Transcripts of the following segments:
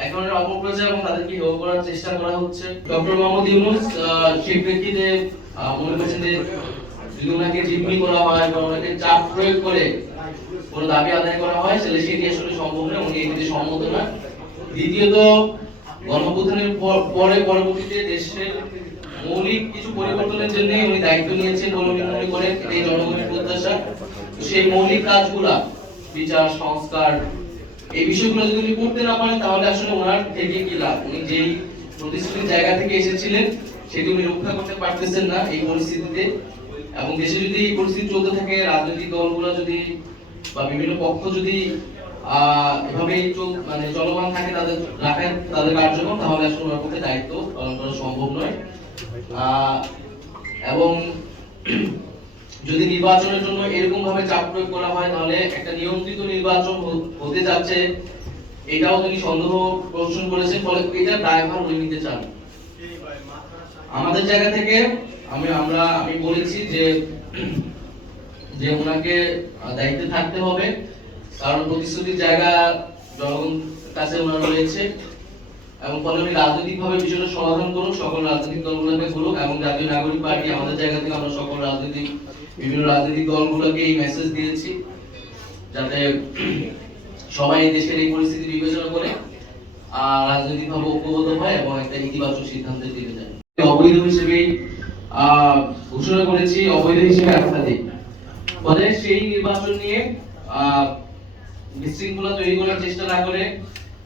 এক অপপ্রচার এবং তাদেরকে হেয় করার চেষ্টা করা হচ্ছে। ডক্টর মোহাম্মদ ইউনুস সেই প্রেক্ষিতে আহ, মনে করছেন যে যদি ওনাকে জিম্মি করা হয় বা ওনাকে চাপ প্রয়োগ করে কোনো দাবি আদায় করা হয় তাহলে সেটি আসলে সম্ভব নয়। উনি এটিতে সম্মত না দ্বিতীয়ত গণঅভ্যুত্থানের পর- পরে পরবর্তীতে দেশের মৌলিক কিছু পরিবর্তনের জন্য উনি দায়িত্ব নিয়েছেন বলে মনে করেন। এই জনগণের প্রত্যাশা। সেই মৌলিক কাজগুলা বিচার সংস্কার এই বিষয়গুলো যদি উনি করতে না পারেন, তাহলে আসলে ওনার থেকে কি লাভ? উনি যেই প্রতিশ্রুতির জায়গা থেকে এসেছিলেন সেটি উনি রক্ষা করতে পারতেছেন না এই পরিস্থিতিতে। এবং দেশে যদি এই পরিস্থিতি চলতে থাকে, রাজনৈতিক দলগুলো যদি বা বিভিন্ন পক্ষ যদি আহ এভাবেই মানে চলমান থাকে তাদের রাখেন তাদের কার্যক্রম, তাহলে আসলে ওনার পক্ষে দায়িত্ব পালন করা সম্ভব নয়। এবং যদি নির্বাচনের জন্য এরকম ভাবে চাপ প্রয়োগ করা হয়, তাহলে একটা নিয়ন্ত্রিত নির্বাচন হতে যাচ্ছে। এটাও তিনি সন্দেহ পোষণ করেছেন, ফলে এটা ড্রাইভার উনি নিতে চান। আমাদের জায়গা থেকে আমি, আমরা, আমি বলেছি যে যে ওনাকে দায়িত্বে থাকতে হবে, কারণ প্রতিশ্রুতির জায়গা জনগণ কাছে ওনার রয়েছে। এবং উনি রাজনৈতিকভাবে বিষয়টা সমাধান করুক, সকল রাজনৈতিক দলগুলোকে বলুক এবং জাতীয় নাগরিক পার্টি আমাদের জায়গা থেকে আমরা সকল রাজনৈতিক, বিভিন্ন রাজনৈতিক দলগুলোকে এই মেসেজ দিয়েছি যাতে সবাই এই দেশের এই পরিস্থিতি বিবেচনা করে আর রাজনৈতিকভাবে ঐক্যবদ্ধ হয় এবং একটা ইতিবাচক সিদ্ধান্তের দিকে যায়। অবৈধ হিসেবে ঘোষণা করেছি, অবৈধ হিসেবে আখ্যা দিই। ফলে সেই নির্বাচন নিয়ে বিশৃঙ্খলা তৈরি করার চেষ্টা না করে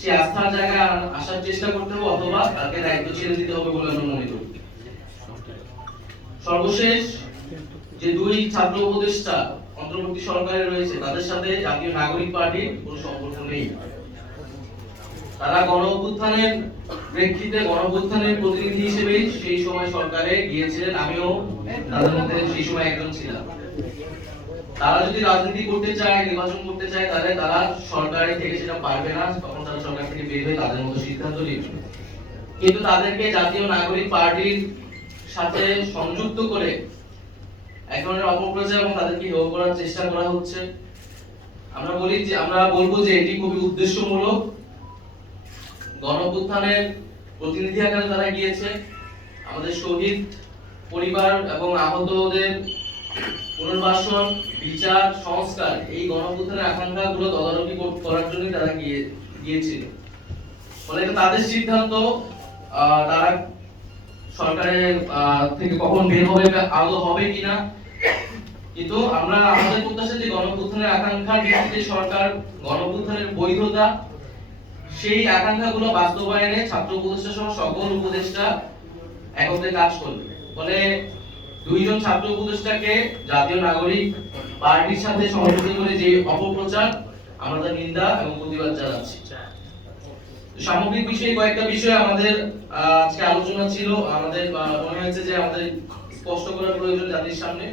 সেই আস্থার জায়গায় আসার চেষ্টা করতে হবে অথবা তাকে দায়িত্ব ছেড়ে দিতে হবে বলে আমরা মনে করি। সর্বশেষ যে দুই ছাত্র উপদেষ্টা অন্তর্বর্তী সরকারে রয়েছে, তাদের সাথে জাতীয় নাগরিক পার্টির কোনো সম্পর্ক নেই। তারা গণ অভ্যুত্থানের প্রেক্ষিতে গণ অভ্যুত্থানের প্রতিনিধি হিসেবে সেই সময় সরকারে গিয়েছিলেন। আমিও তাদের মধ্যে সেই সময় একজন ছিলাম। তারা যদি রাজনীতি করতে চায়, নির্বাচন করতে চায়, তাহলে তারা সরকারে থেকে সেটা পারবে না। তখন তারা সরকার থেকে বের হয়ে তাদের মতো সিদ্ধান্ত নেবে। কিন্তু তাদেরকে জাতীয় নাগরিক পার্টির সাথে সংযুক্ত করে এক ধরনের অপপ্রচার এবং তাদেরকে হেয় করার চেষ্টা করা হচ্ছে। আমরা বলি যে, আমরা বলব যে এটি খুবই উদ্দেশ্যমূলক। গণঅভ্যুত্থানের প্রতিনিধি আকারে তারা গিয়েছে। আমাদের শহীদ পরিবার এবং আহতদের পুনর্বাসন, বিচার, সংস্কার এই গণঅভ্যুত্থানের আকাঙ্ক্ষাগুলো তদারকি করার জন্যই তারা গিয়ে, গিয়েছিল। ফলে তাদের সিদ্ধান্ত তারা সরকারের থেকে কখন বের হবে আদৌ হবে কিনা? কিন্তু আমরা, আমাদের প্রত্যাশা যে গণঅভ্যুত্থানের আকাঙ্ক্ষার ভিত্তিতে সরকার গণঅভ্যুত্থানের বৈধতা, সেই আকাঙ্ক্ষাগুলো বাস্তবায়নে ছাত্র উপদেষ্টা সহ সকল উপদেষ্টা একত্রে কাজ করবে। ফলে দুইজন ছাত্র উপদেষ্টাকে জাতীয় নাগরিক পার্টির সাথে সংযুক্ত করে যে অপপ্রচার, আমরা তার নিন্দা এবং প্রতিবাদ জানাচ্ছি। সামগ্রিক বিষয়ে কয়েকটা বিষয় আমাদের আজকে আলোচনা ছিল। আমাদের মনে হয়েছে যে আমাদের স্পষ্ট করার প্রয়োজন জাতির সামনে।